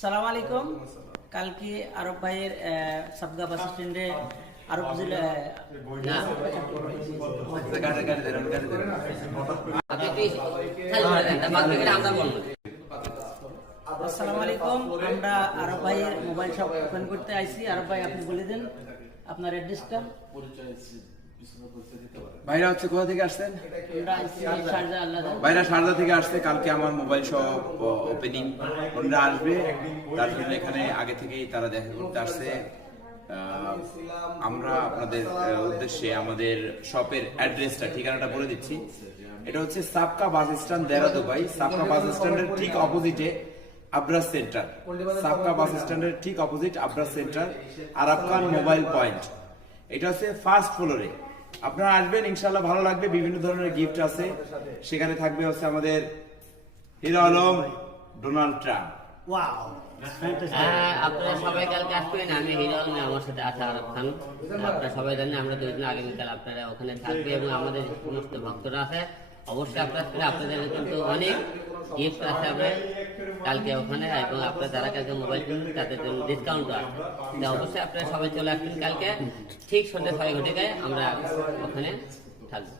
সালাম আলাইকুম। কালকে আরব ভাইয়ের সাবগা বাস স্ট্যান্ডে আরব জেলা আসসালামু আলাইকুম। আমরা আরব ভাইয়ের মোবাইল শপ ওপেন করতে আইছি। আরব ভাই, আপনি বলে দেন আপনার অ্যাড্রেসটা। ভাইরা হচ্ছে কোথা থেকে আসছেন? আমরা আইছি শারজা আল্লাহদা। ভাইরা শারজা থেকে আসছে। কালকে আমার মোবাইল শপ ওপেনিং, ওনারা আসবে, তার জন্য এখানে আগে থেকেই তারা দেখা করতে আসছে। আমরা আপনাদের উদ্দেশ্যে আমাদের শপের অ্যাড্রেসটা, ঠিকানাটা বলে দিচ্ছি। এটা হচ্ছে সাবকা বাস স্ট্যান্ড, দেহরাদুন। ভাই, সাবকা বাস স্ট্যান্ডের ঠিক অপোজিটে আব্রাস সেন্টার। সাবকা বাস স্ট্যান্ডের ঠিক অপোজিট আব্রাস সেন্টার, আরব খান মোবাইল পয়েন্ট। এটা হচ্ছে ফার্স্ট ফ্লোরে। আপনারা আসবেন, ইনশাল্লাহ ভালো লাগবে। বিভিন্ন ধরনের গিফট আছে সেখানে। থাকবে হচ্ছে আমাদের hero Alam, Donald Trump. Wow, আপনারা সবাই কালকে আসবেন। আমি হিরো আলম, আমার সাথে আছে আরব খান। আপনারা সবাই জানেন আমরা দুদিন আগামীকাল আপনারা ওখানে থাকবে এবং আমাদের সমস্ত ভক্তরা আছে। অবশ্যই আপনাদের কিন্তু অনেক গিফট আছে আমরা কালকে ওখানে, এবং আপনারা যারা কালকে মোবাইল কিনবেন তাদের জন্য ডিসকাউন্ট আছে। অবশ্যই আপনারা সবাই চলে আসবেন কালকে ঠিক সন্ধ্যা 6 ঘটিকায় আমরা ওখানে থাকবো।